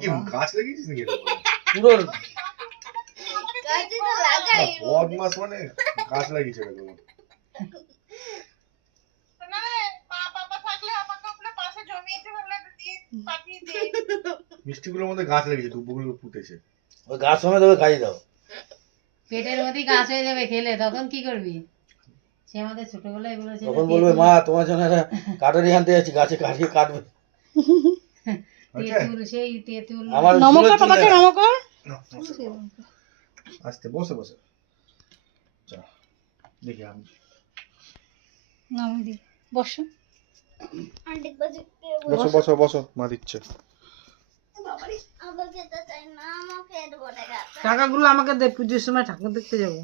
কি গাছ লাগিয়েছিস নাকি পুরো গাছে তো লাগাই বদমাস মানে গাছ লাগিয়েছে এটা না পাপা থাকলে আমাকে ওপরে পাশে জমিয়েছে বলে দিয়ে পাঠিয়ে দে মিষ্টিগুলোর মধ্যে গাছ লাগিয়েছে দুব্বগুলো ফুটেছে ওই গাছ সময় দেবে খাইয়ে দাও পেটের মধ্যে গাছ হয়ে যাবে খেলে তখন কি করবি? সে আমাদের ছোটবেলায় বলেছিল তখন বলবে মা তোমার জন্য একটা কাটারি আনতে যাচ্ছি গাছে কাটিয়ে কাটবে তেঁতুল সেই তেঁতুল আমার নমস্কার পাপাকে নমস্কার। আস্তে বসে বসে চল দেখি আমি নাম দি বসো। আন্টি বাজে বসো বসো বসো মা দিচ্ছে বাবারে আবার খেতে চাই না আমার পেট ভরে গেছে টাকাগুলো আমাকে দে, পুজোর সময় ঠাকুর দেখতে যাবো।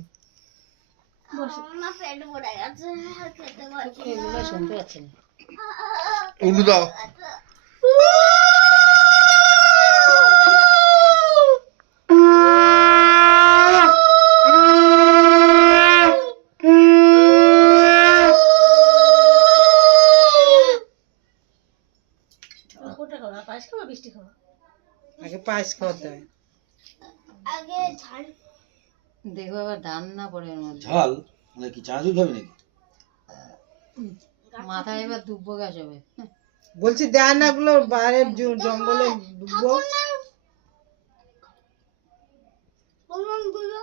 আমার পেট ভরে গেছে আর খেতে পারছি না এগুলো শুনতে পাচ্ছি না। উলু দাও আগে পায়েস খাওয়াতে হয়। আগে ঝাল দেখো আবার ধান না পড়ে এর মধ্যে ঝাল মানে কি চাঁচুর খাবি নাকি মাথায় এবার দুব্বো গাছ হবে। বলছি দেয় না গুলো বাইরের জঙ্গলে ডুববো। বলুন গুলো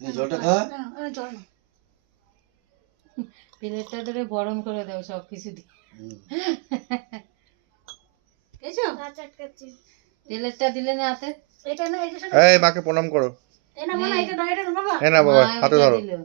এই জলটা খা প্লেটটা ধরে বরণ করে দাও সব কিছু দিয়ে। কাঁচা কাঁচি তেলেরটা দিলে না হাতে এই মাকে প্রণাম করো এই না বাবা মা হাতে ওইটা ধরো দিলো।